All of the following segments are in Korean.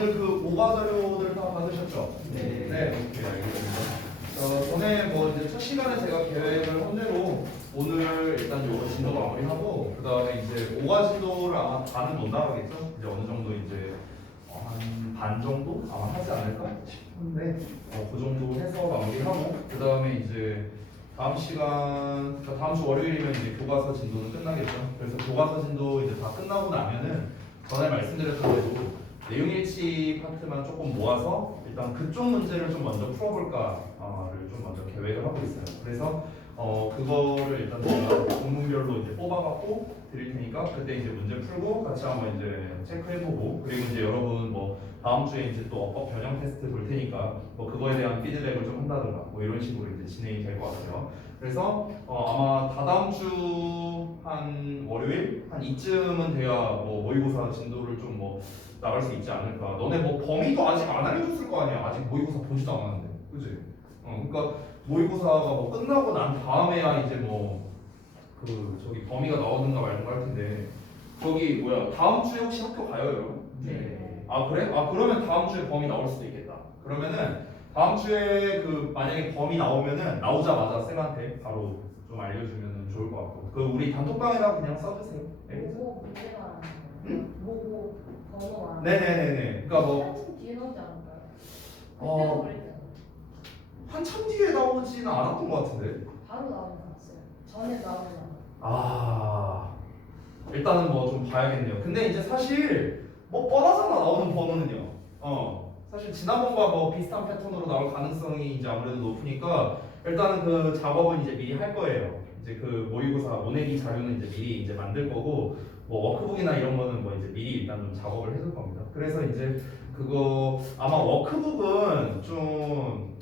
오늘 그 오가 자료들 다 받으셨죠? 네. 네, 오케이, 알겠습니다. 전에 뭐 이제 첫 시간에 제가 계획을 한 대로 오늘 일단 요거 진도 마무리하고 그 다음에 이제 오가 진도를 아마 반은 못 나가겠죠? 이제 어느 정도 이제 한 반 정도 아마 하지 않을까 싶은데 그 정도 해서 마무리하고 그 다음에 이제 다음 시간, 그러니까 다음 주 월요일이면 이제 교과서 진도는 끝나겠죠. 그래서 교과서 진도 이제 다 끝나고 나면은 전에 말씀드렸던 대로 내용 일치 파트만 조금 모아서 일단 그쪽 문제를 좀 먼저 풀어볼까를 좀 먼저 계획을 하고 있어요. 그래서 그거를 일단 제가 부문별로 이제 뽑아갖고 드릴 테니까 그때 이제 문제 풀고 같이 한번 이제 체크해보고 그리고 이제 여러분 뭐 다음 주에 이제 또 어법 변형 테스트 볼 테니까 뭐 그거에 대한 피드백을 좀 한다든가 뭐 이런 식으로 이제 진행이 될 것 같아요. 그래서 아마 다다음 주 한 월요일 한 이쯤은 돼야 뭐 모의고사 진도를 좀 뭐 나갈 수 있지 않을까. 너네 뭐 범위도 아직 안 알려줬을 거 아니야. 아직 모의고사 보지도 않았는데, 그지? 그러니까 모의고사가 뭐 끝나고 난 다음에야 이제 뭐 그 저기 범위가 나오든가 말든가 할 텐데 저기 뭐야 다음 주에 혹시 학교 가요, 여러분? 네. 아 그래? 아 그러면 다음 주에 범위 나올 수도 있겠다. 그러면은 다음 주에 그 만약에 범위 나오면은 나오자마자 쌤한테 바로 좀 알려주면 좋을 것 같고 그 우리 단톡방에다 그냥 써주세요. 네. 보고 문제 말하는 거예요? 보고 번호 말하는 거예요? 네네네네. 그러니까 뭐 한참 뒤에 나오지 않을까요? 어. 그때도 그랬잖아요. 한참 뒤에 나오지는 않았던 것 같은데. 바로 나오지 않았어요. 전에 나오면 아 일단은 뭐 좀 봐야겠네요. 근데 이제 사실 뭐 뻔하잖아 나오는 번호는요. 사실 지난번과 뭐 비슷한 패턴으로 나올 가능성이 이제 아무래도 높으니까 일단은 그 작업은 이제 미리 할 거예요. 이제 그 모의고사 모내기 자료는 이제 미리 이제 만들 거고 뭐 워크북이나 이런 거는 뭐 이제 미리 일단 좀 작업을 해둘 겁니다. 그래서 이제 그거 아마 워크북은 좀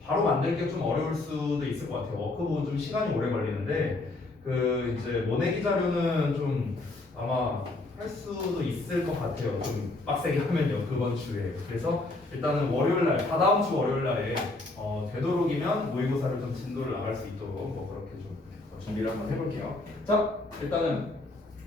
바로 만들 게 좀 어려울 수도 있을 것 같아요. 워크북은 좀 시간이 오래 걸리는데 그 이제 모내기 자료는 좀 아마 할 수도 있을 것 같아요. 좀 빡세게 하면요 그번 주에. 그래서 일단은 월요일날 다다음 주 월요일날에 되도록이면 모의고사를 좀 진도를 나갈 수 있도록 뭐 그렇게 좀 준비를 한번 해볼게요. 자 일단은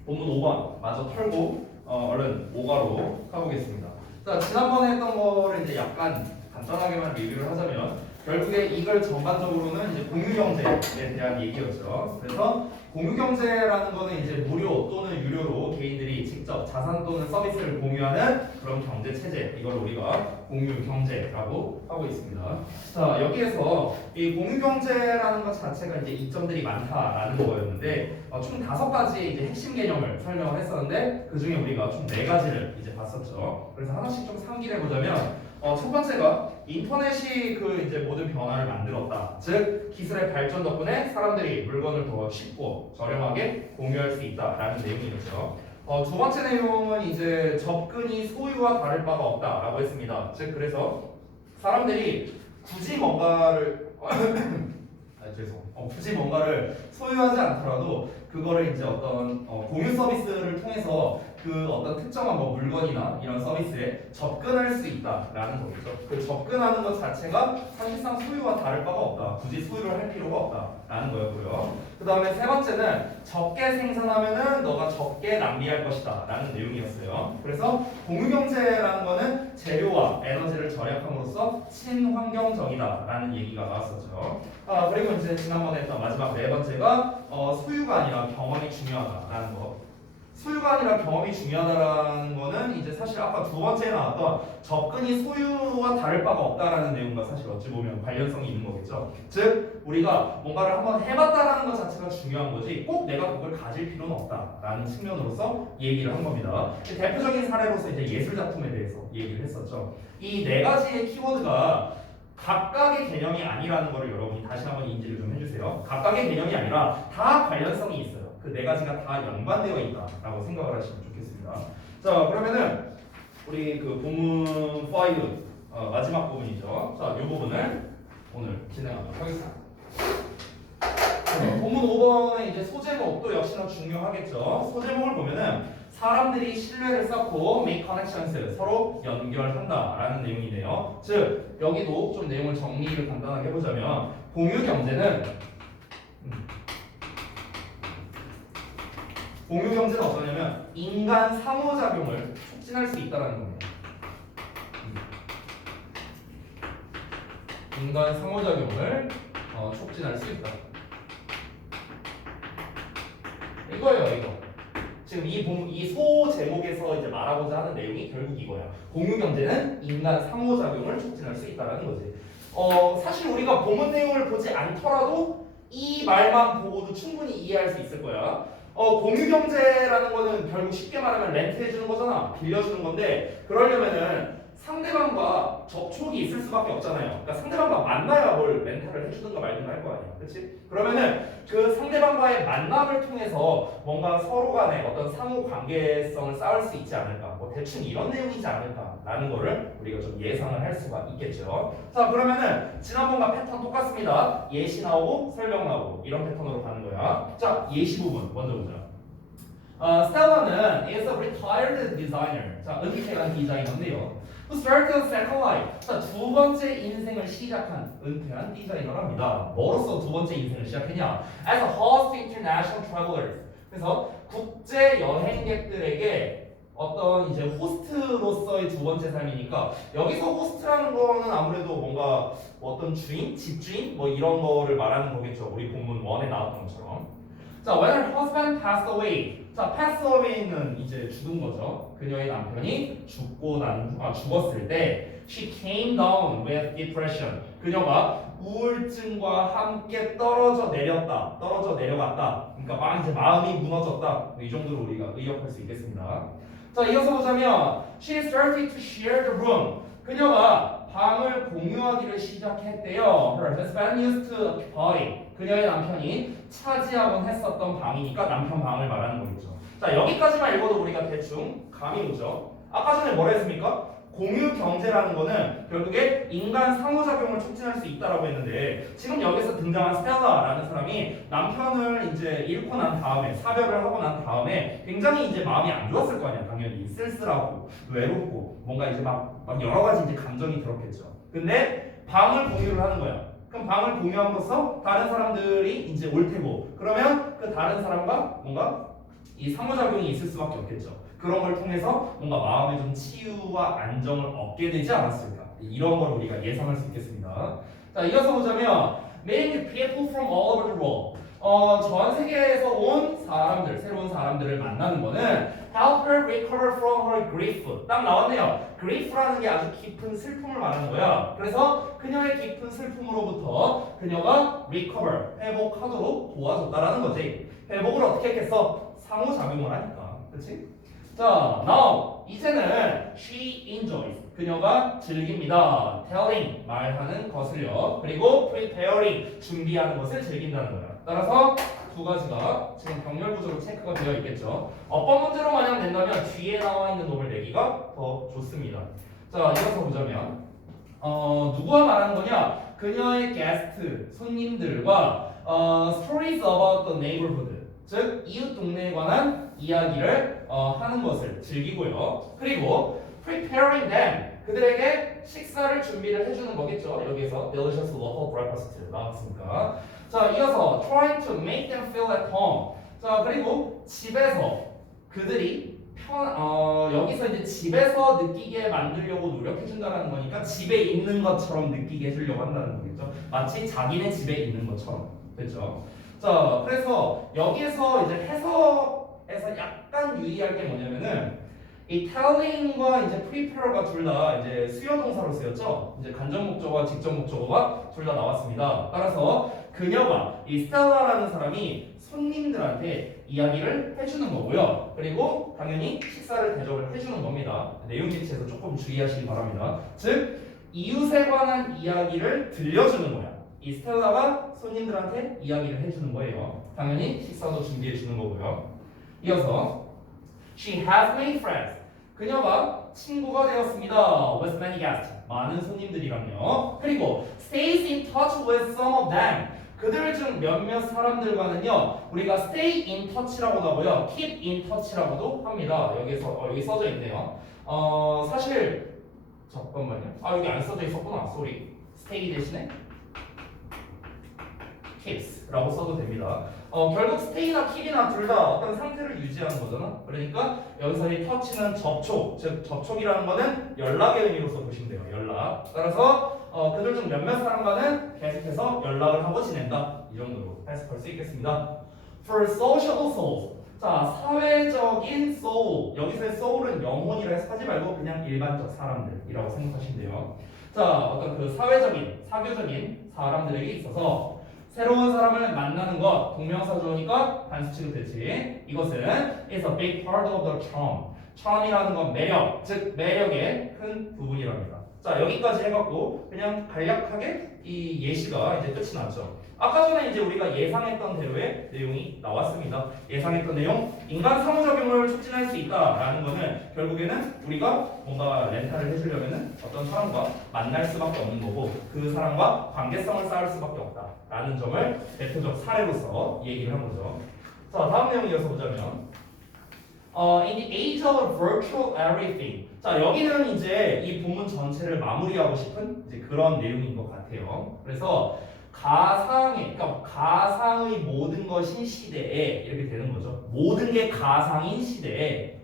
본문 5번 마저 털고 얼른 5가로 가보겠습니다. 자 지난번에 했던 거를 이제 약간 간단하게만 리뷰를 하자면 결국에 이걸 전반적으로는 이제 공유경제에 대한 얘기였죠. 그래서 공유경제라는 거는 이제 무료 또는 유료로 개인들이 직접 자산 또는 서비스를 공유하는 그런 경제 체제, 이걸 우리가 공유경제라고 하고 있습니다. 자 여기에서 이 공유경제라는 것 자체가 이제 이점들이 많다라는 거였는데 총 5가지 이제 핵심 개념을 설명을 했었는데 그 중에 우리가 총 4가지를 이제 봤었죠. 그래서 하나씩 좀 상기를 해보자면 첫 번째가 인터넷이 그 이제 모든 변화를 만들었다. 즉 기술의 발전 덕분에 사람들이 물건을 더 쉽고 저렴하게 공유할 수 있다라는 내용이었죠. 두 번째 내용은 이제 접근이 소유와 다를 바가 없다라고 했습니다. 즉 그래서 사람들이 굳이 뭔가를 굳이 뭔가를 소유하지 않더라도 그거를 이제 어떤 공유 서비스를 통해서 그 어떤 특정한 뭐 물건이나 이런 서비스에 접근할 수 있다라는 거겠죠. 그 접근하는 것 자체가 사실상 소유와 다를 바가 없다. 굳이 소유를 할 필요가 없다라는 거였고요. 그 다음에 세 번째는 적게 생산하면은 너가 적게 낭비할 것이다라는 내용이었어요. 그래서 공유경제라는 거는 재료와 에너지를 절약함으로써 친환경적이다라는 얘기가 나왔었죠. 그리고 이제 지난번에 했던 마지막 4번째가 소유가 아니라 경험이 중요하다라는 거. 소유가 아니라 경험이 중요하다라는 거는 이제 사실 아까 두 번째에 나왔던 접근이 소유와 다를 바가 없다라는 내용과 사실 어찌 보면 관련성이 있는 거겠죠. 즉 우리가 뭔가를 한번 해봤다라는 것 자체가 중요한 거지 꼭 내가 그걸 가질 필요는 없다라는 측면으로서 얘기를 한 겁니다. 대표적인 사례로서 이제 예술 작품에 대해서 얘기를 했었죠. 이 4가지의 키워드가 각각의 개념이 아니라는 것을 여러분이 다시 한번 인지를 좀 해주세요. 각각의 개념이 아니라 다 관련성이 있어요. 그 4가지가 다 연관되어 있다라고 생각을 하시면 좋겠습니다. 자 그러면은 우리 그 본문 5 마지막 부분이죠. 자 이 부분을 오늘 진행하도록 하겠습니다. 본문 5번의 이제 소제목도 역시나 중요하겠죠. 소제목을 보면은 사람들이 신뢰를 쌓고 make connections 서로 연결한다라는 내용이네요. 즉 여기도 좀 내용을 정리를 간단하게 해보자면 공유 경제는 어떠냐면 인간 상호작용을 촉진할 수 있다는 겁니다. 인간 상호작용을 촉진할 수 있다. 이거예요, 이거. 지금 이 소 제목에서 이제 말하고자 하는 내용이 결국 이거야. 공유 경제는 인간 상호작용을 촉진할 수 있다라는 거지. 사실 우리가 본문 내용을 보지 않더라도 이 말만 보고도 충분히 이해할 수 있을 거야. 공유 경제라는 거는 결국 쉽게 말하면 렌트해 주는 거잖아. 빌려주는 건데 그러려면은 상대방과 접촉이 있을 수밖에 없잖아요. 그러니까 상대방과 만나야 뭘 렌탈을 해주든가 말든가 할 거 아니야. 그렇지? 그러면은 그 상대방과의 만남을 통해서 뭔가 서로 간에 어떤 상호 관계성을 쌓을 수 있지 않을까. 뭐 대충 이런 내용이지 않을까라는 거를 우리가 좀 예상을 할 수가 있겠죠. 자, 그러면은 지난번과 패턴 똑같습니다. 예시 나오고 설명 나오고 이런 패턴으로 가는 거야. 자, 예시 부분 먼저 보자. 스텔라는 is a retired designer. 자, 은퇴한 디자이너인데요. Who started a second life. 자, 두 번째 인생을 시작한 은퇴한 디자이너랍니다. 뭐로서 두 번째 인생을 시작했냐? As a host to international travelers. 그래서 국제 여행객들에게 어떤 이제 호스트로서의 두 번째 삶이니까 여기서 호스트라는 거는 아무래도 뭔가 어떤 주인, 집주인 뭐 이런 거를 말하는 거겠죠. 우리 본문 1에 나왔던 것처럼. 자, when her husband passed away. 자, pass away는 이제 죽은 거죠. 그녀의 남편이 죽었을 때 she came down with depression. 그녀가 우울증과 함께 떨어져 내려갔다. 그러니까 막 이제 마음이 무너졌다. 이 정도로 우리가 의역할 수 있겠습니다. 자, 이어서 보자면 she started to share the room. 그녀가 방을 공유하기를 시작했대요. Her husband used to occupy. 그녀의 남편이 차지하곤 했었던 방이니까 남편 방을 말하는 거겠죠. 자, 여기까지만 읽어도 우리가 대충 감이 오죠. 아까 전에 뭐라 했습니까? 공유 경제라는 거는 결국에 인간 상호작용을 촉진할 수 있다라고 했는데 지금 여기서 등장한 스텔라라는 사람이 남편을 이제 잃고 난 다음에 사별을 하고 난 다음에 굉장히 이제 마음이 안 좋았을 거 아니야. 당연히 쓸쓸하고 외롭고 뭔가 이제 막 여러 가지 이제 감정이 들었겠죠. 근데 방을 공유를 하는 거야. 그럼 방을 공유함으로써 다른 사람들이 이제 올 테고 그러면 그 다른 사람과 뭔가 이 상호작용이 있을 수밖에 없겠죠. 그런 걸 통해서 뭔가 마음의 좀 치유와 안정을 얻게 되지 않았을까. 이런 걸 우리가 예상할 수 있겠습니다. 자, 이어서 보자면 many people from all over the world. 전 세계에서 온 사람들, 새로운 사람들을 만나는 거는 help her recover from her grief. 딱 나왔네요. grief라는 게 아주 깊은 슬픔을 말하는 거야. 그래서 그녀의 깊은 슬픔으로부터 그녀가 recover, 회복하도록 도와줬다라는 거지. 회복을 어떻게 했겠어? 상호작용을 하니까. 그렇지? 자, now 이제는 she enjoys. 그녀가 즐깁니다. telling 말하는 것을요. 그리고 preparing 준비하는 것을 즐긴다는 거야. 따라서 두 가지가 지금 병렬 구조로 체크가 되어 있겠죠. 어법 문제로 만약 낸다면 뒤에 나와 있는 놈을 내기가 더 좋습니다. 자, 이어서 보자면 누구와 말하는 거냐? 그녀의 게스트 손님들과 stories about the neighborhood. 즉 이웃 동네에 관한 이야기를 하는 것을 즐기고요. 그리고 preparing them 그들에게 식사를 준비를 해주는 거겠죠. 여기서 delicious local breakfast 나왔으니까. 자, 이어서 trying to make them feel at home. 자, 그리고 집에서 그들이 여기서 이제 집에서 느끼게 만들려고 노력해준다는 거니까 집에 있는 것처럼 느끼게 해주려고 한다는 거겠죠. 마치 자기네 집에 있는 것처럼. 됐죠? 자, 그래서 여기에서 이제 해석에서 약간 유의할 게 뭐냐면은 이 telling과 이제 prepare가 둘 다 이제 수요 동사로 쓰였죠. 이제 간접 목적어와 직접 목적어가 둘 다 나왔습니다. 따라서 그녀가 이 스텔라라는 사람이 손님들한테 이야기를 해주는 거고요. 그리고 당연히 식사를 대접을 해주는 겁니다. 내용 지체에서 조금 주의하시기 바랍니다. 즉 이웃에 관한 이야기를 들려주는 거야. 이 스텔라가 손님들한테 이야기를 해주는 거예요. 당연히 식사도 준비해 주는 거고요. 이어서 she has many friends. 그녀가 친구가 되었습니다. with many guests. 많은 손님들이랑요. 그리고 stays in touch with some of them. 그들 중 몇몇 사람들과는요 우리가 stay in touch라고도 하고요 keep in touch라고도 합니다. 여기 써져 있네요. 사실 잠깐만요. 여기 안 써져 있었구나. 쏘리. stay 대신에 keeps라고 써도 됩니다. 결국 stay나 keep이나 둘 다 어떤 상태를 유지하는 거잖아. 그러니까 여기서 이 touch는 접촉, 즉 접촉이라는 거는 연락의 의미로서 보시면 돼요. 연락. 따라서 그들 중 몇몇 사람과는 계속해서 연락을 하고 지낸다. 이 정도로 해석할 수 있겠습니다. For social souls. 자, 사회적인 soul. 여기서의 soul은 영혼이라 해석하지 말고 그냥 일반적 사람들이라고 생각하시면 돼요. 자, 어떤 그 사회적인, 사교적인 사람들에게 있어서 새로운 사람을 만나는 것, 동명사 주어니까 단수 취급되지. 이것은 is a big part of the charm. charm이라는 건 매력, 즉 매력의 큰 부분이랍니다. 자, 여기까지 해갖고 그냥 간략하게 이 예시가 이제 끝이 났죠. 아까 전에 이제 우리가 예상했던 대로의 내용이 나왔습니다. 예상했던 내용, 인간 상호작용을 촉진할 수 있다라는 거는 결국에는 우리가 뭔가 렌탈을 해주려면은 어떤 사람과 만날 수밖에 없는 거고 그 사람과 관계성을 쌓을 수밖에 없다라는 점을 대표적 사례로서 얘기를 한 거죠. 자, 다음 내용 이어서 보자면 in the age of virtual everything. 자, 여기는 이제 이 본문 전체를 마무리하고 싶은 이제 그런 내용인 것 같아요. 그래서 그러니까 가상의 모든 것인 시대에 이렇게 되는 거죠. 모든 게 가상인 시대에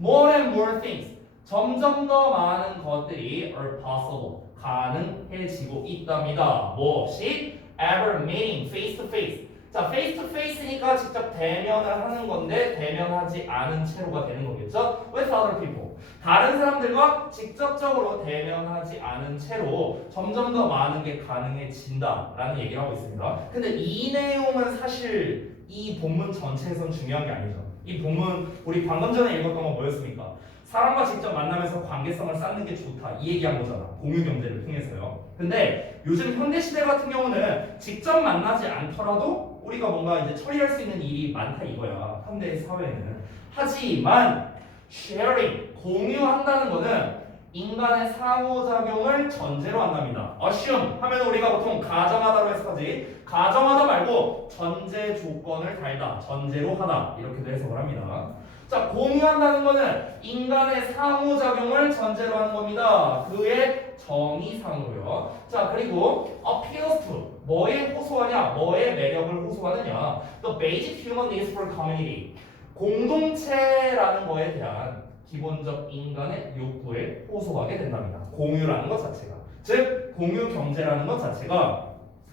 more and more things. 점점 더 많은 것들이 are possible. 가능해지고 있답니다. 뭐 없이 ever meeting face to face. 자, face to face니까 직접 대면을 하는 건데 대면하지 않은 채로가 되는 거겠죠? With other people. 다른 사람들과 직접적으로 대면하지 않은 채로 점점 더 많은 게 가능해진다라는 얘기를 하고 있습니다. 근데 이 내용은 사실 이 본문 전체에선 중요한 게 아니죠. 이 본문 우리 방금 전에 읽었던 건 뭐였습니까? 사람과 직접 만나면서 관계성을 쌓는 게 좋다 이 얘기한 거잖아. 공유 경제를 통해서요. 근데 요즘 현대 시대 같은 경우는 직접 만나지 않더라도 우리가 뭔가 이제 처리할 수 있는 일이 많다 이거야. 현대 사회에는. 하지만 sharing, 공유한다는 거는 인간의 상호작용을 전제로 한답니다. assume 하면 우리가 보통 가정하다로 해석하지. 가정하다 말고 전제 조건을 달다, 전제로 하다 이렇게도 해석을 합니다. 자, 공유한다는 거는 인간의 상호작용을 전제로 하는 겁니다. 그의 정의상으로요. 자, 그리고 appeals to 뭐에 호소하냐, 뭐의 매력을 호소하느냐. The basic human needs for community. 공동체라는 거에 대한 기본적 인간의 욕구에 호소하게 된답니다. 공유라는 것 자체가. 즉, 공유 경제라는 것 자체가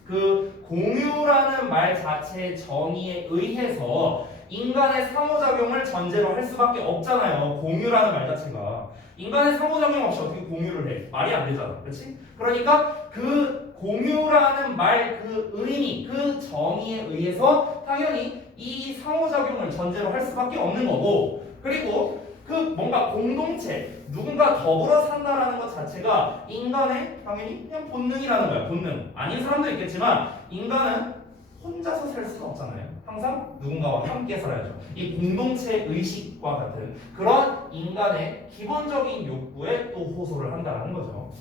그 공유라는 말 자체의 정의에 의해서 인간의 상호작용을 전제로 할 수밖에 없잖아요. 공유라는 말 자체가. 인간의 상호작용 없이 어떻게 공유를 해? 말이 안 되잖아. 그렇지? 그러니까 그 공유라는 말 그 의미, 그 정의에 의해서 당연히 이 상호작용을 전제로 할 수밖에 없는 거고 그리고 그 뭔가 공동체, 누군가 더불어 산다라는 것 자체가 인간의 당연히 그냥 본능이라는 거야. 본능. 아닌 사람도 있겠지만 인간은 혼자서 살 수는 없잖아요. 항상 누군가와 함께 살아야죠. 이 공동체 의식과 같은 그런 인간의 기본적인 욕구에 또 호소를 한다는 거죠.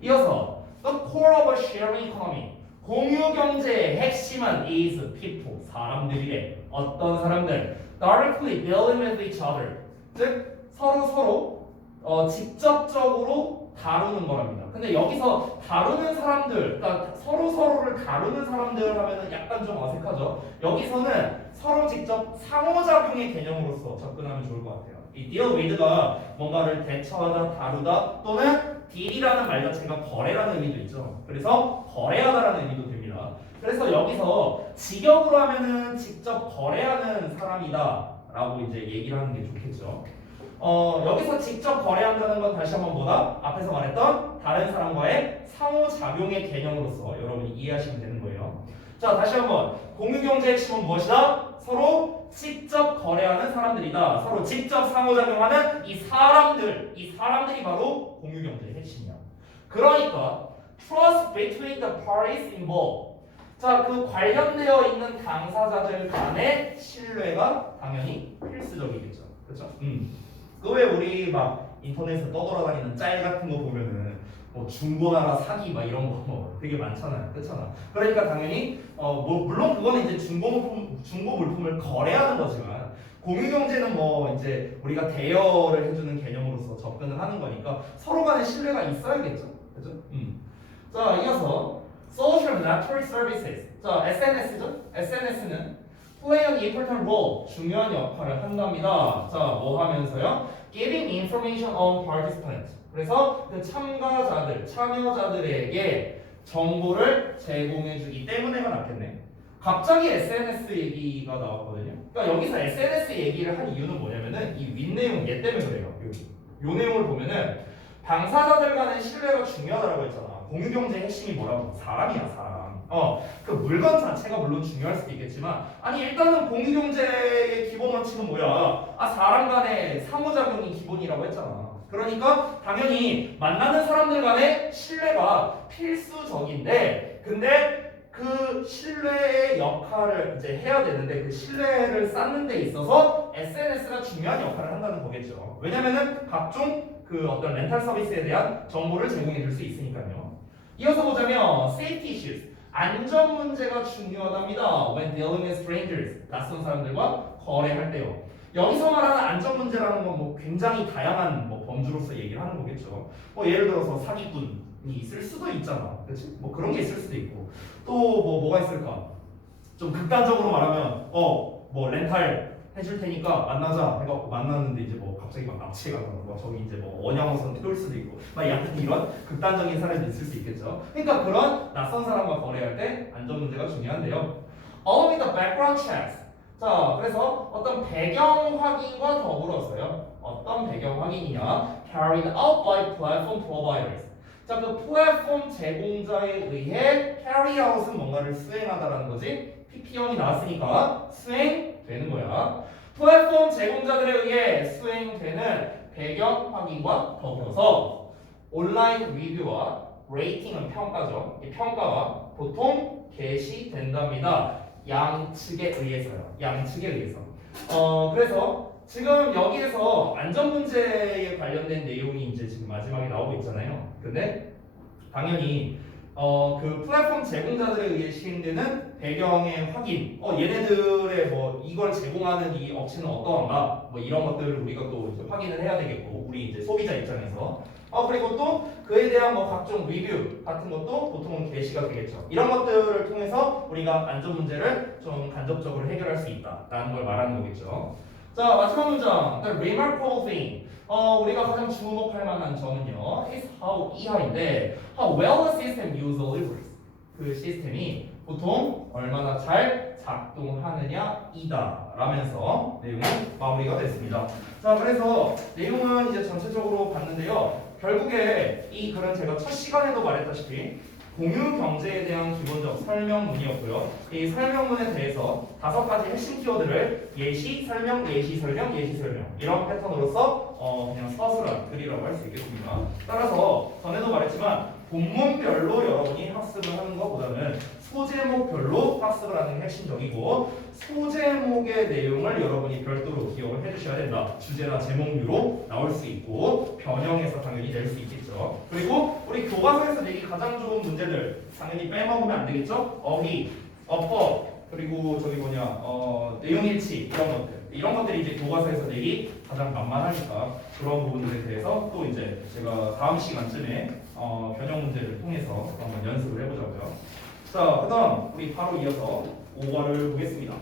이어서 the core of a sharing economy. 공유 경제의 핵심은 is people. 사람들이래. 어떤 사람들? directly dealing with each other. 즉 서로 직접적으로 다루는 거랍니다. 근데 여기서 다루는 사람들, 그러니까 서로를 다루는 사람들 하면은 약간 좀 어색하죠. 여기서는 서로 직접 상호작용의 개념으로서 접근하면 좋을 것 같아요. 이 deal with가 뭔가를 대처하다, 다루다 또는 deal이라는 말 자체가 거래라는 의미도 있죠. 그래서 거래하다라는 의미도 됩니다. 그래서 여기서 직역으로 하면은 직접 거래하는 사람이다라고 이제 얘기를 하는 게 좋겠죠. 여기서 직접 거래한다는 건 다시 한번 뭐다? 앞에서 말했던 다른 사람과의 상호작용의 개념으로서 여러분이 이해하시면 되는 거예요. 자, 다시 한번 공유경제의 핵심은 무엇이다? 서로 직접 거래하는 사람들이다. 서로 직접 상호작용하는 이 사람들이 바로 공유경제의 핵심이야. 그러니까 trust between the parties involved. 자, 그 관련되어 있는 당사자들 간의 신뢰가 당연히 필수적이겠죠. 그렇죠? 그 왜 우리 막 인터넷에 떠돌아다니는 짤 같은 거 보면은 뭐 중고나라 사기 막 이런 거 되게 많잖아요. 그렇잖아. 그러니까 당연히 물론 그거는 이제 중고 물품을 거래하는 거지만 공유 경제는 뭐 이제 우리가 대여를 해주는 개념으로서 접근을 하는 거니까 서로 간의 신뢰가 있어야겠죠. 그렇죠? 자, 이어서 social network services. 자, SNS죠. SNS는 play an important role. 중요한 역할을 한답니다. 자, 뭐 하면서요? Giving information on participants. 그래서 그 참여자들에게 정보를 제공해주기 때문에가 낫겠네. 갑자기 SNS 얘기가 나왔거든요. 그러니까 여기서 SNS 얘기를 한 이유는 뭐냐면은 이 윗내용 얘 때문에 그래요. 요 내용을 보면은 당사자들 간의 신뢰가 중요하다고 했잖아. 공유경제의 핵심이 뭐라고? 사람이야, 사람. 그 물건 자체가 물론 중요할 수도 있겠지만, 아니 일단은 공유경제의 기본 원칙은 뭐야? 사람 간의 상호작용이 기본이라고 했잖아. 그러니까 당연히 만나는 사람들 간의 신뢰가 필수적인데, 근데 그 신뢰의 역할을 이제 해야 되는데 그 신뢰를 쌓는 데 있어서 SNS가 중요한 역할을 한다는 거겠죠. 왜냐면은 각종 그 어떤 렌탈 서비스에 대한 정보를 제공해 줄 수 있으니까요. 이어서 보자면 safety issues. 안전 문제가 중요하답니다. When dealing with strangers. 낯선 사람들과 거래할 때요. 여기서 말하는 안전 문제라는 건 뭐 굉장히 다양한 뭐 범주로서 얘기를 하는 거겠죠. 뭐 예를 들어서 사기꾼이 있을 수도 있잖아. 그렇지? 뭐 그런 게 있을 수도 있고. 또 뭐가 있을까? 좀 극단적으로 말하면 뭐 렌탈 해줄 테니까 만나자 해갖고 만났는데 이제 뭐 갑자기 막 납치해가거나 뭐 저기 이제 뭐 원양어선 태울 수도 있고 막 약간 이런 극단적인 사례도 있을 수 있겠죠. 그러니까 그런 낯선 사람과 거래할 때 안전 문제가 중요한데요. Along with the background checks. 자, 그래서 어떤 배경 확인과 더불어서요. 어떤 배경 확인이냐? Carried out by platform providers. 자, 그 플랫폼 제공자에 의해 carry out은 뭔가를 수행하다라는 거지. PP형이 나왔으니까 수행되는 거야. 플랫폼 제공자들에 의해 수행되는 배경 확인과 더불어서 온라인 리뷰와 레이팅은 평가죠. 이 평가가 보통 게시된답니다. 양측에 의해서요. 양측에 의해서. 그래서 지금 여기에서 안전 문제에 관련된 내용이 이제 지금 마지막에 나오고 있잖아요. 근데 당연히 그 플랫폼 제공자들에 의해 시행되는 배경의 확인, 얘네들의 뭐 이걸 제공하는 이 업체는 어떠한가, 뭐 이런 것들을 우리가 또 이제 확인을 해야 되겠고, 우리 이제 소비자 입장에서. 그리고 또 그에 대한 뭐 각종 리뷰 같은 것도 보통은 게시가 되겠죠. 이런 것들을 통해서 우리가 안전 문제를 좀 간접적으로 해결할 수 있다라는 걸 말하는 거겠죠. 자, 마지막 문장. The remarkable thing. 우리가 가장 주목할 만한 점은요. is how 이하인데 how well the system usually works. 그 시스템이 보통 얼마나 잘 작동하느냐이다 라면서 내용이 마무리가 됐습니다. 자, 그래서 내용은 이제 전체적으로 봤는데요. 결국에 이 글은 제가 첫 시간에도 말했다시피 공유 경제에 대한 기본적 설명문이었고요. 이 설명문에 대해서 5가지 핵심 키워드를 예시, 설명, 예시, 설명, 예시, 설명 이런 패턴으로서 그냥 서술한 글이라고 할 수 있겠습니다. 따라서 전에도 말했지만 본문별로 여러분이 학습을 하는 것보다는 소제목별로 학습을 하는 게 핵심적이고 소제목의 내용을 여러분이 별도로 기억을 해주셔야 된다. 주제나 제목류로 나올 수 있고 변형해서 당연히 낼 수 있겠죠. 그리고 우리 교과서에서 내기 가장 좋은 문제들 당연히 빼먹으면 안 되겠죠. 어휘, 어법, 그리고 저기 내용일치 이런 것들이 이제 교과서에서 내기 가장 만만하니까 그런 부분들에 대해서 또 이제 제가 다음 시간쯤에 변형 문제를 통해서 한번 연습을 해보자고요. 자, 그다음 우리 바로 이어서 5과를 보겠습니다.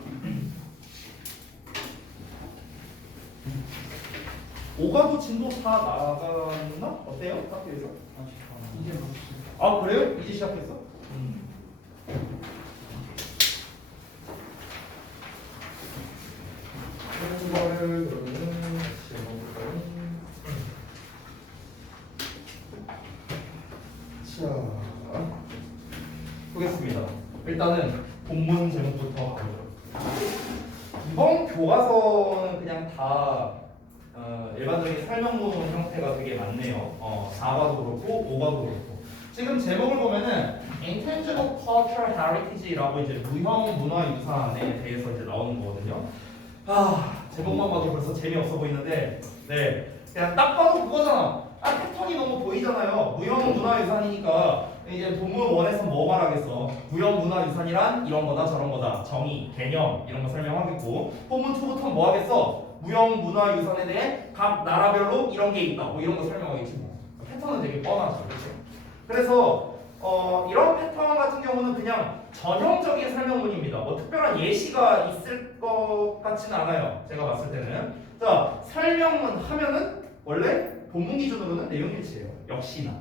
5과도 진도 다 나갔나? 어때요? 학교에서? 이제 그래요? 이제 시작했어? 이거를 그러면은 자 보겠습니다. 일단은 본문 제목부터 가보죠. 이번 교과서는 그냥 다 일반적인 설명문 형태가 되게 많네요. 4과도 그렇고 5과도 그렇고. 지금 제목을 보면은 Intangible Cultural Heritage라고 이제 무형 문화 유산에 대해서 이제 나오는 거거든요. 제목만 봐도 벌써 재미없어 보이는데, 네, 그냥 딱 봐도 그거잖아. 패턴이 너무 보이잖아요. 무형 문화 유산이니까 이제 본문 1에서 뭐 말하겠어? 무형 문화 유산이란 이런 거다 저런 거다. 정의, 개념 이런 거 설명하겠고, 본문 2부터 뭐 하겠어? 무형 문화 유산에 대해 각 나라별로 이런 게 있다. 뭐 이런 거 설명하겠지 뭐. 패턴은 되게 뻔하죠, 그렇죠? 그래서 이런 패턴 같은 경우는 그냥 전형적인 설명문입니다. 뭐 특별한 예시가 있을 것 같지는 않아요. 제가 봤을 때는. 자, 설명문 하면은 원래 본문 기준으로는 내용일치예요. 역시나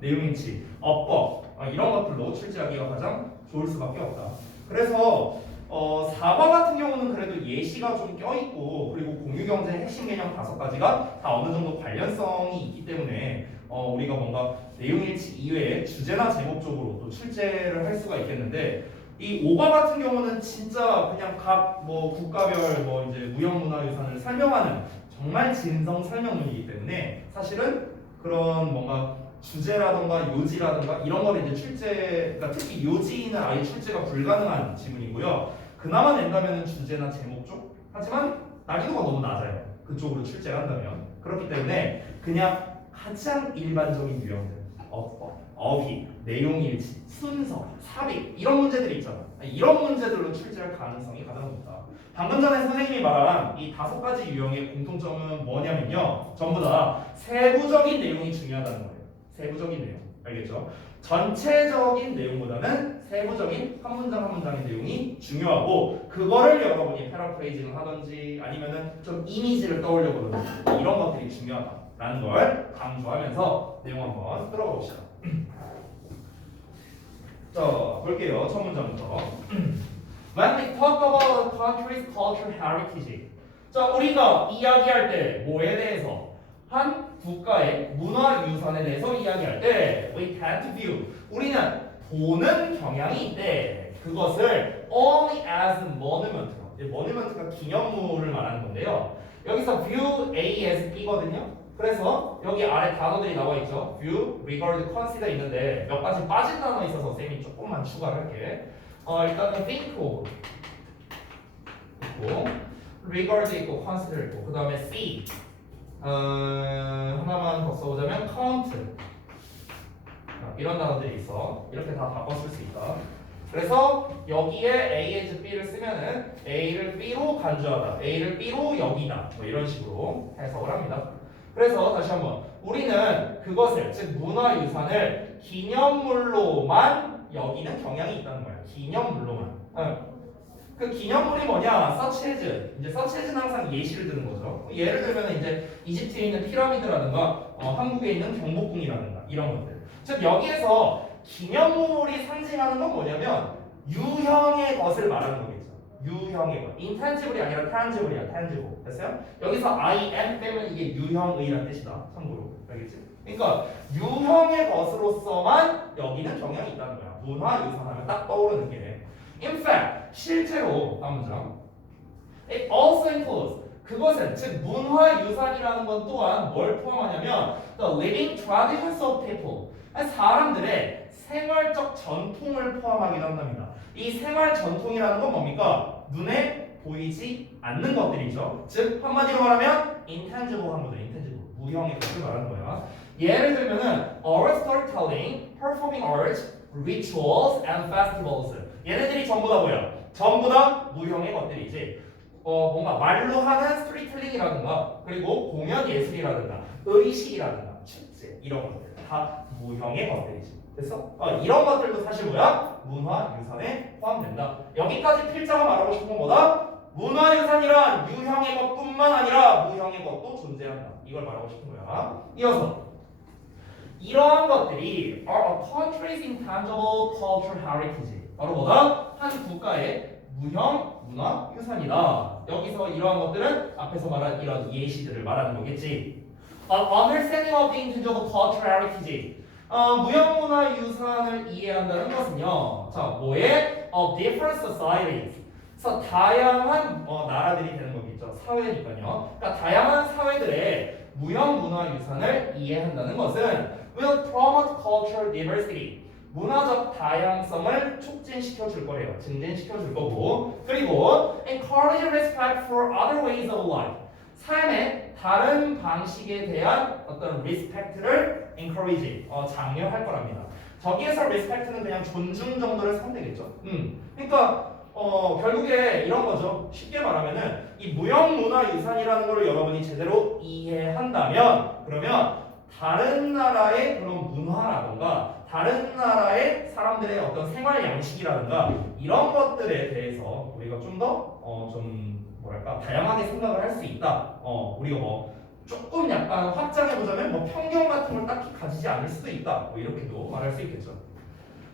내용일치. 어법, 이런 것들로 출제하기가 가장 좋을 수밖에 없다. 그래서 4번 같은 경우는 그래도 예시가 좀 껴있고 그리고 공유경제 핵심 개념 5가지가 다 어느 정도 관련성이 있기 때문에 우리가 뭔가 내용일치 이외에 주제나 제목 쪽으로 또 출제를 할 수가 있겠는데 이 5번 같은 경우는 진짜 그냥 각 뭐 국가별 뭐 이제 무형문화유산을 설명하는 정말 진성 설명문이기 때문에 사실은 그런 뭔가 주제라던가 요지라던가 이런 거를 이제 출제, 그러니까 특히 요지는 아예 출제가 불가능한 지문이고요. 그나마 낸다면은 주제나 제목 쪽. 하지만 난이도가 너무 낮아요. 그쪽으로 출제를 한다면. 그렇기 때문에 그냥 가장 일반적인 유형들, 어휘, 내용일치, 순서, 삽입 이런 문제들이 있잖아. 이런 문제들로 출제할 가능성이 가장 높다. 방금 전에 선생님이 말한 이 5가지 유형의 공통점은 뭐냐면요. 전부 다 세부적인 내용이 중요하다는 거예요. 세부적인 내용. 알겠죠? 전체적인 내용보다는 세부적인 한 문장 한 문장의 내용이 중요하고 그거를 여러분이 패러프레이징을 하든지 아니면은 좀 이미지를 떠올려 보든지 이런 것들이 중요하다라는 걸 강조하면서 내용 한번 들어가 봅시다. 자, 볼게요. 첫 문장부터. When we talk about a country's cultural heritage, 자, 우리가 이야기할 때 뭐에 대해서 한 국가의 문화유산에 대해서 이야기할 때 we tend to view 우리는 보는 경향이 있대. 그것을 only as monument. monument가 기념물을 말하는 건데요. 여기서 view A as B거든요. 그래서 여기 아래 단어들이 나와 있죠. view, regard, consider 있는데 몇 가지 빠진 단어 있어서 쌤이 조금만 추가를 할게. 일단은 think of 있고, regard 있고, consider 있고, 그 다음에 see. 하나만 더 써보자면 count. 이런 단어들이 있어. 이렇게 다 바꿔 쓸 수 있다. 그래서 여기에 A as B를 쓰면은 A를 B로 간주하다, A를 B로 여기다, 뭐 이런 식으로 해석을 합니다. 그래서 다시 한번 우리는 그것을 즉 문화유산을 기념물로만 여기는 경향이 있다는 거야. 기념물로만. 그 기념물이 뭐냐? such as. 이제 such as는 항상 예시를 드는 거죠. 예를 들면 이제 이집트에 있는 피라미드라든가 한국에 있는 경복궁이라든가 이런 것들. 즉 여기에서 기념물이 상징하는 건 뭐냐면 유형의 것을 말하는 거겠죠. 유형의 것. intangible이 아니라 tangible이야. tangible. 됐어요? 여기서 I am 빼면 이게 유형의란 뜻이다. 참고로. 알겠지? 그러니까 유형의 것으로서만 여기는 경향이 있다는 거야. 문화유산 하면 딱 떠오르는 게. In fact, 실제로 다음 문장. It also includes 그것은 즉 문화유산이라는 건 또한 뭘 포함하냐면 the living traditions of people. 사람들의 생활적 전통을 포함하기도 한답니다. 이 생활 전통이라는 건 뭡니까? 눈에 보이지 않는 것들이죠. 즉 한마디로 말하면 intangible한 거죠. intangible. 무형의 것을 말하는 거야. 예를 들면은 oral storytelling, performing arts, rituals and festivals. 얘네들이 전부 다 뭐야? 전부 다 무형의 것들이지. 뭔가 말로 하는 스토리텔링이라든가 그리고 공연 예술이라든가 의식이라든가 축제 이런 것들 다 무형의 것들이지. 됐어? 이런 것들도 사실 뭐야? 문화유산에 포함된다. 여기까지 필자가 말하고 싶은 거다. 문화유산이란 유형의 것뿐만 아니라 무형의 것도 존재한다. 이걸 말하고 싶은 거야. 이어서 이러한 것들이 are a country's intangible cultural heritage. 바로 뭐다? 한 국가의 무형 문화유산이다. 여기서 이러한 것들은 앞에서 말한 이런 예시들을 말하는 거겠지. Understanding of the intangible cultural heritage. 무형문화유산을 이해한다는 것은요. 자, 뭐에? Of different societies. 그래서 다양한 나라들이 되는 거겠죠. 사회니까요. 그러니까 다양한 사회들의 무형문화유산을 이해한다는 것은 will promote cultural diversity. 문화적 다양성을 촉진시켜 줄 거래요. 증진시켜 줄 거고. 그리고 encourage respect for other ways of life. 삶의 다른 방식에 대한 어떤 respect를 encourage, 장려할 거랍니다. 저기에서 respect는 그냥 존중 정도를 상대겠죠. 그러니까 결국에 이런 거죠. 쉽게 말하면은 이 무형문화유산이라는 걸 여러분이 제대로 이해한다면 그러면 다른 나라의 그런 문화라든가 다른 나라의 사람들의 어떤 생활 양식이라든가 이런 것들에 대해서 우리가 좀 더 뭐랄까 다양하게 생각을 할 수 있다. 우리가 뭐 조금 약간 확장해 보자면 뭐 편견 같은 걸 딱히 가지지 않을 수도 있다. 뭐 이렇게도 말할 수 있겠죠.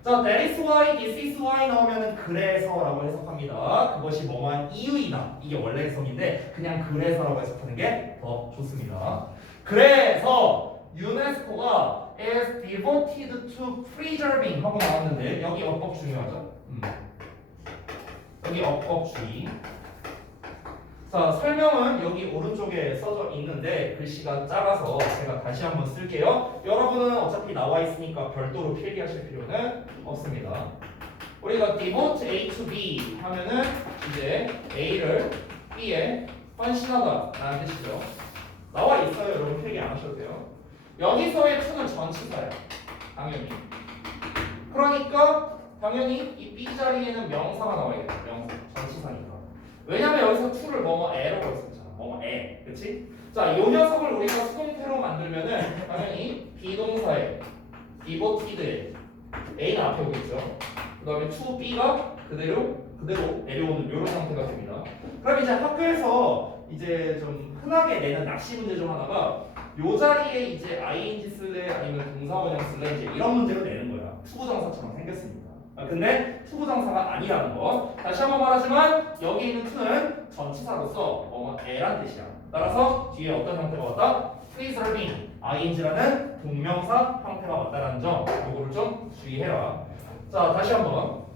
자, that is why, this is why 나오면은 그래서라고 해석합니다. 그것이 뭐뭐한 이유이다. 이게 원래 해석인데 그냥 그래서라고 해석하는 게 더 좋습니다. 그래서 유네스코가 is devoted to preserving 하고 나왔는데 여기 어법 중요하죠? 여기 어법주의. 자, 설명은 여기 오른쪽에 써져 있는데 글씨가 작아서 제가 다시 한번 쓸게요. 여러분은 어차피 나와 있으니까 별도로 필기하실 필요는 없습니다. 우리가 devote A to B 하면은 이제 A를 B에 헌신하다 라는 뜻이죠. 나와 있어요. 여러분 필기 안 하셔도 돼요. 여기서의 to는 전치사예요. 당연히. 그러니까 당연히 이 B 자리에는 명사가 나와야겠죠. 명사. 전치사니까. 왜냐면 여기서 to를 뭐뭐 애라고 했었잖아. 뭐뭐 애. 그치? 자, 이 녀석을 우리가 수동태로 만들면은 당연히 비동사에 devoted에 A는 앞에 오겠죠. 그 다음에 to B가 그대로 내려오는 이런 상태가 됩니다. 그럼 이제 학교에서 이제 좀 흔하게 내는 낚시 문제 중 하나가 요 자리에 이제 ing 쓸래 아니면 동사원형 쓸래 이제 이런 문제를 내는 거야. 투부정사처럼 생겼습니다. 근데 투부정사가 아니라는 거. 다시 한번 말하지만 여기 있는 to는 전치사로서 애란 뜻이야. 따라서 뒤에 어떤 형태가 왔다? preserving ing라는 동명사 형태가 왔다는 점. 요거를 좀 주의해라. 자, 다시 한번.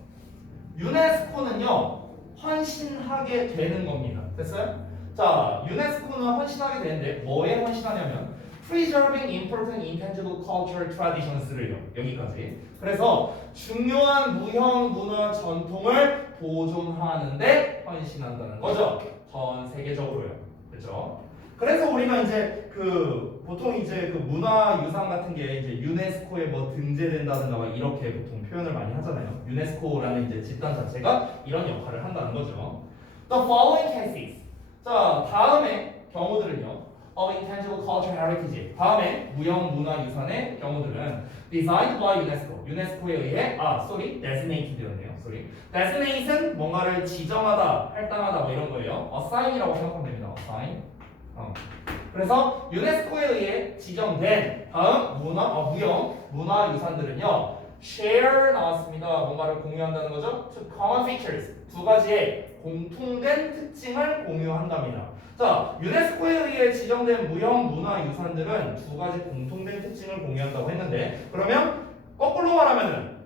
유네스코는요 헌신하게 되는 겁니다. 됐어요? 자, 유네스코는 헌신하게 되는데 뭐에 헌신하냐면 preserving important intangible cultural traditions를요. 여기까지. 그래서 중요한 무형 문화 전통을 보존하는데 헌신한다는 거죠. 전 세계적으로요. 그렇죠? 그래서 우리가 이제 보통 이제 문화 유산 같은 게 이제 유네스코에 뭐 등재된다든가 막 이렇게 보통 표현을 많이 하잖아요. 유네스코라는 이제 집단 자체가 이런 역할을 한다는 거죠. The following cases. 자, 다음에 경우들은요. of intangible cultural heritage. 다음에 무형 문화 유산의 경우들은 designed by UNESCO. 유네스코에 의해 designated였네요. designation 뭔가를 지정하다, 할당하다 뭐 이런 거예요. assign이라고 생각하면 됩니다. assign. 그래서 유네스코에 의해 지정된 다음 무형 문화 유산들은요. share 나왔습니다. 뭔가를 공유한다는 거죠. two common features. 두 가지의 공통된 특징을 공유한답니다. 자, 유네스코에 의해 지정된 무형 문화 유산들은 두 가지 공통된 특징을 공유한다고 했는데 그러면 거꾸로 말하면은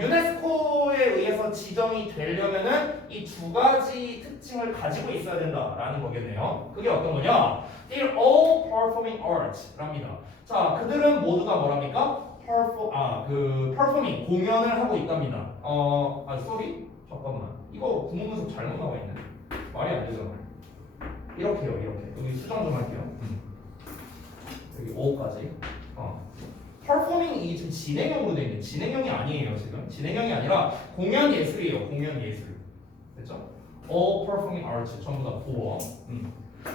유네스코에 의해서 지정이 되려면은 이 두 가지 특징을 가지고 있어야 된다라는 거겠네요. 그게 어떤 거냐? They're all performing arts랍니다. 자, 그들은 모두 다 뭐랍니까? performing 공연을 하고 있답니다. sorry? 잠깐만. 이거 구문분석 잘못 나와 있네. 말이 안 되잖아. 이렇게요, 이렇게. 여기 수정 좀 할게요. 여기 5까지. performing이 지금 진행형으로 되어 있는데 진행형이 아니에요, 지금. 진행형이 아니라 공연 예술이에요, 공연 예술. 됐죠? all performing arts 전부 다 보어.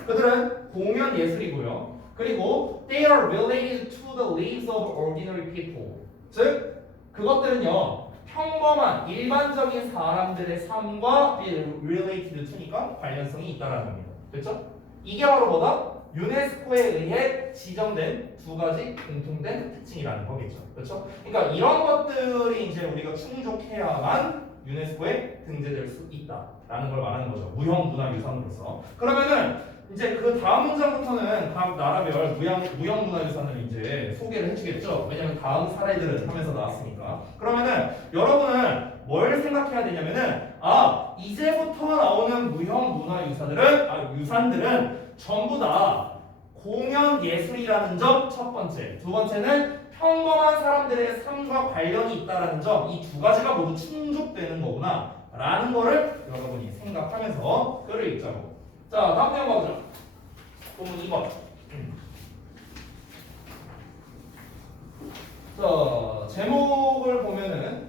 그들은 공연 예술이고요. 그리고 they are related to the lives of ordinary people. 즉, 그것들은요. 평범한 일반적인 사람들의 삶과 related to니까 관련성이 있다라는 겁니다. 됐죠? 이게 바로 뭐다? 유네스코에 의해 지정된 두 가지 공통된 특징이라는 거겠죠. 그렇죠? 그러니까 이런 것들이 이제 우리가 충족해야만 유네스코에 등재될 수 있다라는 걸 말하는 거죠. 무형 문화 유산으로서. 그러면은 이제 그 다음 문장부터는 각 나라별 무형 문화 유산을 이제 소개를 해주겠죠. 왜냐면 다음 사례들은 하면서 나왔으니까. 그러면은 여러분은 뭘 생각해야 되냐면은 이제부터 나오는 무형 문화 유산들은 전부 다 공연 예술이라는 점 첫 번째. 두 번째는 평범한 사람들의 삶과 관련이 있다라는 점. 이 두 가지가 모두 충족되는 거구나 라는 거를 여러분이 생각하면서 글을 읽자고. 자, 다음 내용 가보자. 본문 2번. 자, 제목을 보면은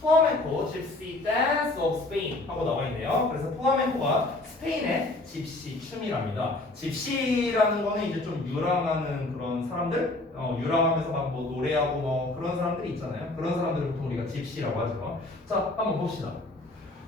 플라멘코 집시 댄스 오브 스페인 하고 나와 있네요. 그래서 플라멘코가 스페인의 집시 춤이랍니다. 집시라는 거는 이제 좀 유랑하는 그런 사람들, 유랑하면서 막 뭐 노래하고 뭐 그런 사람들이 있잖아요. 그런 사람들을 보통 우리가 집시라고 하죠. 자, 한번 봅시다.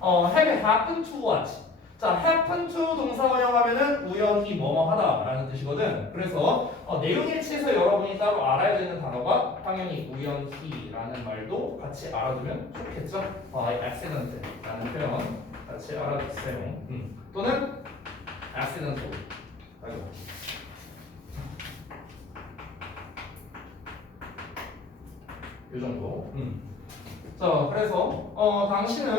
have happened to what? 자, happen to 동사 원형하면은 우연히 뭐뭐 하다라는 뜻이 뜻이거든. 그래서 내용일치에서 여러분이 따로 알아야 되는 단어가 당연히 우연히라는 말도 같이 알아두면 좋겠죠. by accident라는 표현 같이 알아두세요. 또는 accidental. 아이고. 이 정도. 자, 그래서 당신은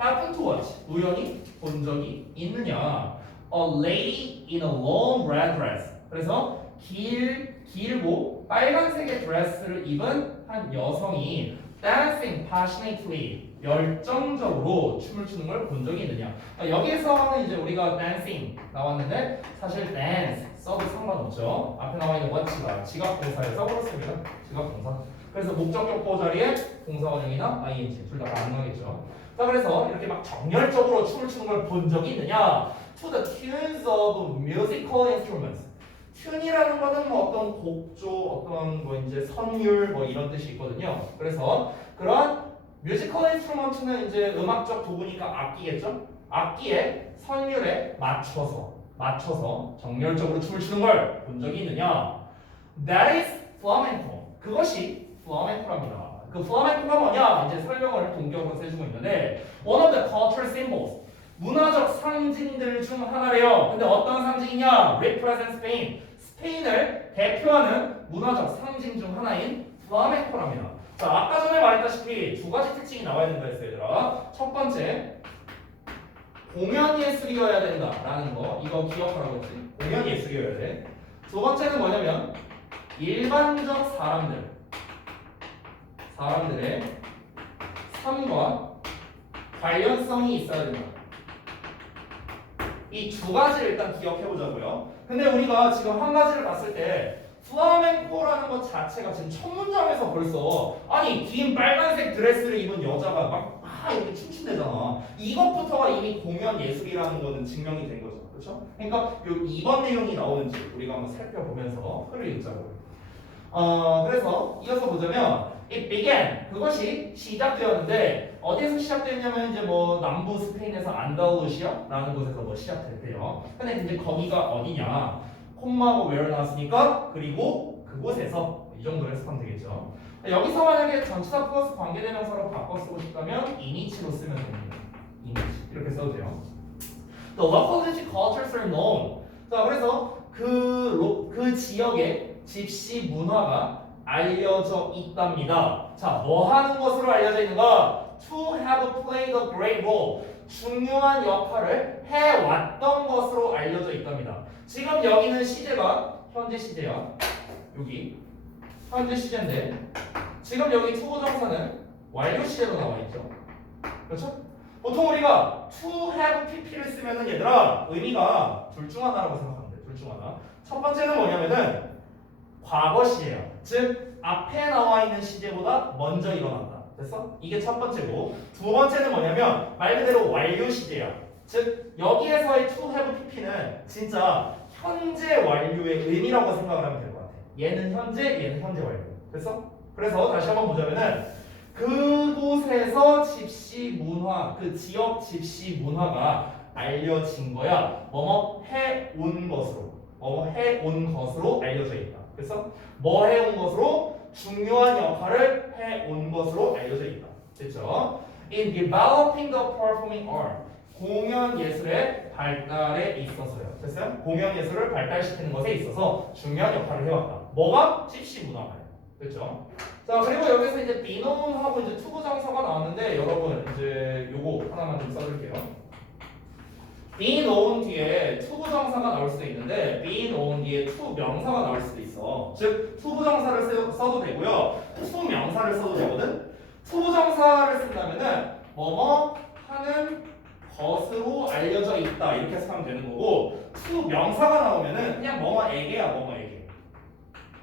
happen to watch 우연히 본 적이 있느냐? A lady in a long red dress. 그래서 길고 빨간색의 드레스를 입은 한 여성이 dancing passionately 열정적으로 춤을 추는 걸 본 적이 있느냐? 여기에서는 이제 우리가 dancing 나왔는데 사실 dance 써도 상관없죠. 앞에 나와 있는 what가 지각 동사에 써버렸습니다. 지각 동사. 그래서 목적격보 자리에 동사원형이나 ing 둘 다 가능하겠죠. 자, 그래서 이렇게 막 정열적으로 춤을 추는 걸 본 적이 있느냐? To the tunes of musical instruments. 튠이라는 거는 뭐 어떤 곡조, 어떤 뭐 이제 선율 뭐 이런 뜻이 있거든요. 그래서 그런 뮤지컬 인스트루먼트는 이제 음악적 도구니까 악기겠죠? 악기의 선율에 맞춰서 정열적으로 춤을 추는 걸 본 적이 있느냐? That is flamenco. 그것이 플라멩코랍니다. 그 플라멩코가 뭐냐? 이제 설명을 동격으로 해주고 있는데 one of the cultural symbols 문화적 상징들 중 하나래요. 근데 어떤 상징이냐? represent Spain 스페인을 대표하는 문화적 상징 중 하나인 플라멩코랍니다. 자, 아까 전에 말했다시피 두 가지 특징이 나와야 된다 했어요, 얘들아. 첫 번째 공연 예술이어야 된다라는 거 이거 기억하라고 했지. 공연 예술이어야 돼. 두 번째는 뭐냐면 일반적 사람들의 삶과 관련성이 있어야 된다. 이 두 가지를 일단 기억해 보자고요. 근데 우리가 지금 한 가지를 봤을 때 플라멩코라는 것 자체가 지금 첫 문장에서 벌써 아니 긴 빨간색 드레스를 입은 여자가 막 이렇게 춤춘대잖아. 이것부터가 이미 공연 예술이라는 거는 증명이 된 거죠. 그렇죠? 그러니까 요 2번 내용이 나오는지 우리가 한번 살펴보면서 글을 읽자고요. 그래서 이어서 보자면 it began 그것이 시작되었는데 어디에서 시작됐냐면 이제 뭐 남부 스페인에서 안달루시아라는 곳에서 뭐 시작됐대요. 근데 이제 거기가 어디냐? 콤마고 where 나왔으니까 그리고 그곳에서 이 정도로 해석하면 되겠죠. 여기서 만약에 전치사 플러스 관계대명사로 바꿔 쓰고 싶다면 이니치로 쓰면 됩니다. 이니치 이렇게 써도 돼요. The local cultures are known. 자, 그래서 그 지역의 집시 문화가 알려져 있답니다. 자, 뭐 하는 것으로 알려져 있는가? To have played a great role. 중요한 역할을 해왔던 것으로 알려져 있답니다. 지금 여기는 시제가 현재 시제야. 여기 현재 시제인데 지금 여기 투부정사는 완료 시제로 나와 있죠. 그렇죠? 보통 우리가 to have pp를 쓰면은 얘들아 의미가 둘 중 하나라고 생각하면 돼. 둘 중 하나. 첫 번째는 뭐냐면은 과거 시제야. 즉 앞에 나와 있는 시제보다 먼저 일어났다. 됐어? 이게 첫 번째고 두 번째는 뭐냐면 말 그대로 완료 시제야. 즉 여기에서의 to have pp는 진짜 현재 완료의 의미라고 생각을 하면 될 것 같아. 얘는 현재 완료. 됐어? 그래서 다시 한번 보자면은 그곳에서 집시 문화, 그 지역 집시 문화가 알려진 거야. 뭐뭐 해온 것으로 알려져 있다. 그래서 뭐 해온 것으로 중요한 역할을 해온 것으로 알려져 있다. 됐죠? In developing the performing art 공연 예술의 발달에 있어서요. 됐어요? 공연 예술을 발달시키는 것에 있어서 중요한 역할을 해왔다. 뭐가? 집시 문화가요. 됐죠? 자, 그리고 여기서 이제 be known하고 이제 투부정사가 나왔는데 여러분 이제 요거 하나만 좀 써줄게요. be known 뒤에 투부정사가 나올 수도 있는데 be known 뒤에 투명사가 나올 수도 있어. 즉 투부정사를 써도 되고요. 투명사를 써도 되거든. 투부정사를 쓴다면은 뭐뭐 하는 것으로 알려져 있다 이렇게 해석하면 되는 거고 투명사가 나오면은 그냥 뭐뭐에게야 뭐뭐에게.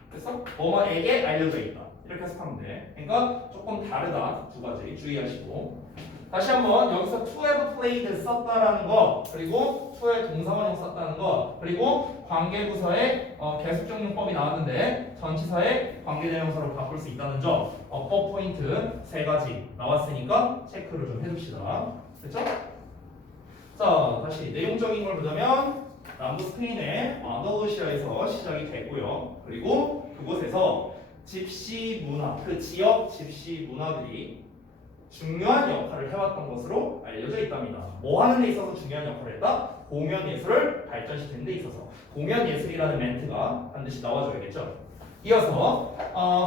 그래서 뭐뭐에게 알려져 있다 이렇게 해석하면 돼. 그러니까 조금 다르다 두 가지 주의하시고. 다시 한번 여기서 to have played 썼다라는 거 그리고 to의 동사원형 썼다는 거 그리고 관계부서에 계속적용법이 나왔는데 전치사의 관계대명사로 바꿀 수 있다는 점 어법 포인트 세 가지 나왔으니까 체크를 좀 해줍시다. 됐죠? 자 다시 내용적인 걸 보자면 남부 스페인의 안다루시아에서 시작이 됐고요. 그리고 그곳에서 집시 문화, 그 지역 집시 문화들이 중요한 역할을 해왔던 것으로 알려져 있답니다. 뭐 하는 데 있어서 중요한 역할을 했다? 공연 예술을 발전시키는 데 있어서. 공연 예술이라는 멘트가 반드시 나와줘야겠죠. 이어서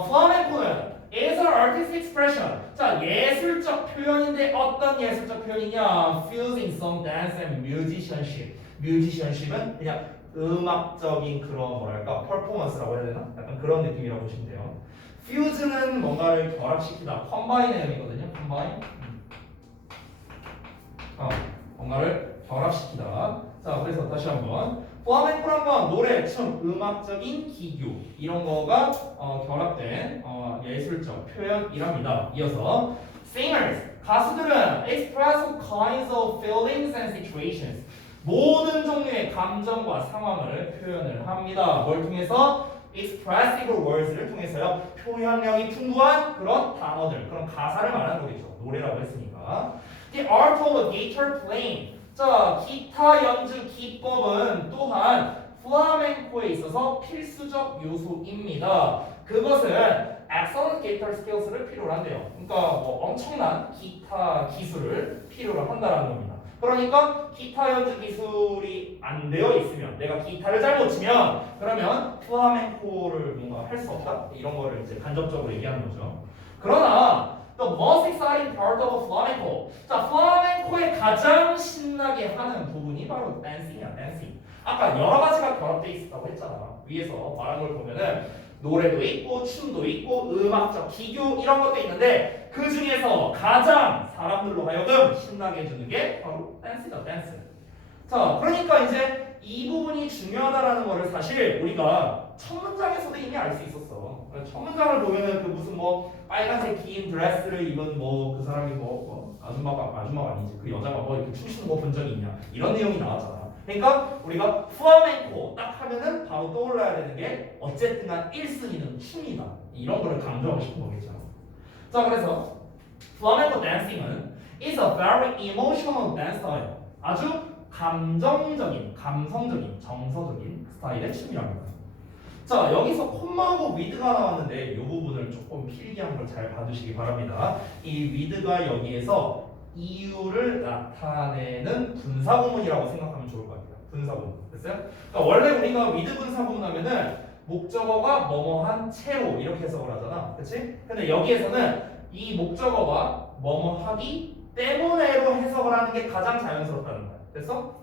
플라멩코는 is an artistic expression. 자, 예술적 표현인데 어떤 예술적 표현이냐? Fusing song, dance and musicianship. musicianship은 그냥 음악적인 그런 뭐랄까 퍼포먼스라고 해야 되나? 약간 그런 느낌이라고 보시면 돼요. fuse는 뭔가를 결합시키다. 컴바인의 의미거든요. 컴바인. 뭔가를 결합시키다. 자, 그래서 다시 한번 플라멩코란 건 노래, 춤, 음악적인 기교 이런 거가 결합된 예술적 표현이랍니다. 이어서 singers, 가수들은 express all kinds of feelings and situations. 모든 종류의 감정과 상황을 표현을 합니다. 뭘 통해서? expressive words를 통해서요. 표현력이 풍부한 그런 단어들, 그런 가사를 말하는 거겠죠. 노래라고 했으니까. The art of guitar playing. 자, 기타 연주 기법은 또한 플라멩코에 있어서 필수적 요소입니다. 그것은 excellent guitar skills를 필요로 한대요. 그러니까 뭐 엄청난 기타 기술을 필요로 한다는 겁니다. 그러니까 기타 연주 기술이 안 되어 있으면 내가 기타를 잘 못 치면 그러면 플라멩코를 뭔가 할 수 없다? 이런 거를 이제 간접적으로 얘기하는 거죠. 그러나 The most exciting part of flamenco. 자, 플라멩코의 가장 신나게 하는 부분이 바로 댄싱이야, 댄싱. 아까 여러 가지가 결합되어 있었다고 했잖아. 위에서 말한 걸 보면은 노래도 있고 춤도 있고 음악적 기교 이런 것도 있는데 그 중에서 가장 사람들로 하여금 신나게 해주는 게 바로 댄스다, 댄스. 자, 그러니까 이제 이 부분이 중요하다라는 거를 사실 우리가 첫 문장에서도 이미 알 수 있었어. 첫 문장을 보면은 그 무슨 뭐 빨간색 긴 드레스를 입은 뭐 그 사람이 뭐 아줌마가 아니지 그 여자가 뭐 이렇게 춤추는 거 본 적이 있냐 이런 내용이 나왔잖아. 그러니까 우리가 플라멩코 딱 하면은 바로 떠올라야 되는 게 어쨌든간 1순위는 춤이다. 이런 거를 강조하고 싶은 거겠죠. 자, 그래서 플라멩코 댄싱은 is a very emotional dance style. 아주 감정적인, 감성적인, 정서적인 스타일의 춤이랍니다. 자, 여기서 콤마하고 위드가 나왔는데 이 부분을 조금 필기한 걸 잘 봐주시기 바랍니다. 이 위드가 여기에서 이유를 나타내는 분사구문이라고 생각하면 좋을 것 같아요. 분사구문. 됐어요? 그러니까 원래 우리가 위드 분사구문 하면은 목적어가 뭐뭐한 채로 이렇게 해석을 하잖아. 그치? 근데 여기에서는 이 목적어가 뭐뭐하기 때문에로 해석을 하는 게 가장 자연스럽다는 거야. 됐어?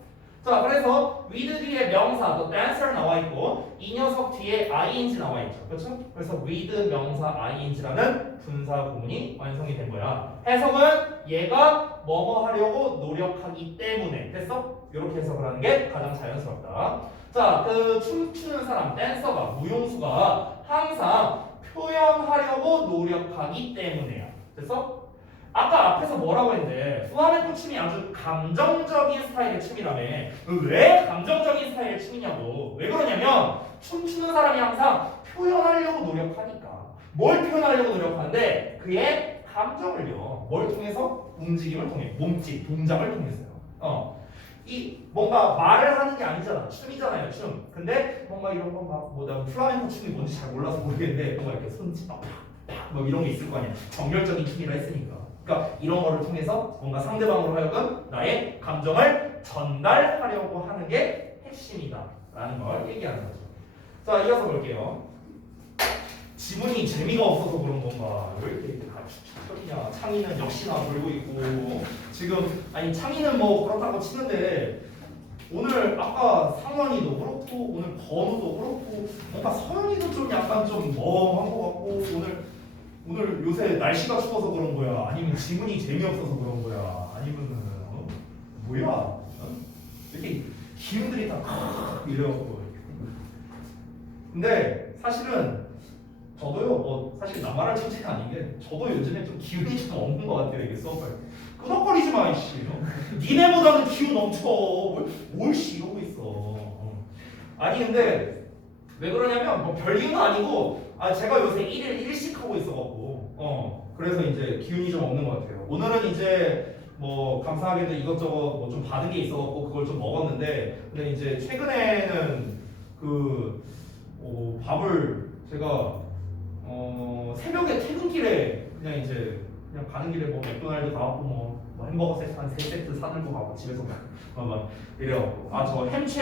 자, 그래서 with 뒤에 명사, 또 dancer 나와 있고 이 녀석 뒤에 ing 나와 있죠. 그렇죠? 그래서 with 명사 ing라는 분사 구문이 완성이 된 거야. 해석은 얘가 뭐뭐 하려고 노력하기 때문에. 됐어? 이렇게 해석을 하는 게 가장 자연스럽다. 자, 그 춤추는 사람, 댄서가, 무용수가 항상 표현하려고 노력하기 때문에야. 됐어? 아까 앞에서 뭐라고 했는데 플라멩코 춤이 아주 감정적인 스타일의 춤이라며. 왜 감정적인 스타일의 춤이냐고. 왜 그러냐면 춤추는 사람이 항상 표현하려고 노력하니까. 뭘 표현하려고 노력하는데 그의 감정을요. 뭘 통해서? 움직임을 통해. 몸짓, 동작을 통해서요. 이 뭔가 말을 하는 게 아니잖아. 춤이잖아요, 춤. 근데 뭔가 이런 거 막 뭐 나 플라멩코 춤이 뭔지 잘 몰라서 모르겠는데 뭔가 이렇게 손짓 막 뭐 이런 게 있을 거 아니야. 정열적인 춤이라 했으니까. 그러니까 이런 거를 통해서 뭔가 상대방으로 하여금 나의 감정을 전달하려고 하는 게 핵심이다라는 걸 얘기하는 거죠. 자, 이어서 볼게요. 지문이 재미가 없어서 그런 건가? 왜 이렇게 척척척이냐? 창의는 역시나 돌고 있고 지금 아니 창의는 뭐 그렇다고 치는데 오늘 아까 상원이도 그렇고 오늘 건우도 그렇고 뭔가 서연이도 좀 약간 좀 멍한 것 같고 오늘 요새 날씨가 추워서 그런 거야? 아니면 지문이 재미없어서 그런 거야? 아니면은 뭐야? 이렇게 기운들이 다 이래갖고. 근데 사실은 저도요. 뭐 사실 나만할 처지는 아닌 게 저도 요즘에 좀 기운이 좀 없는 것 같아요. 이게 수업할 때. 끄덕거리지 마 이씨. 니네보다는 기운 넘쳐. 뭘씨 이러고 있어. 아니 근데 왜 그러냐면 뭐 별 이유는 아니고. 제가 요새 1일 1식 하고 있어갖고 그래서 이제 기운이 좀 없는 것 같아요. 오늘은 이제 뭐 감사하게도 이것저것 뭐 좀 받은 게 있어갖고 그걸 좀 먹었는데 근데 이제 최근에는 그 밥을 제가 새벽에 퇴근길에 그냥 이제 그냥 가는 길에 뭐 맥도날드 가갖고 뭐 햄버거 세트 한 3세트 사들고 가고 집에서 막 이래갖고 아 저 햄채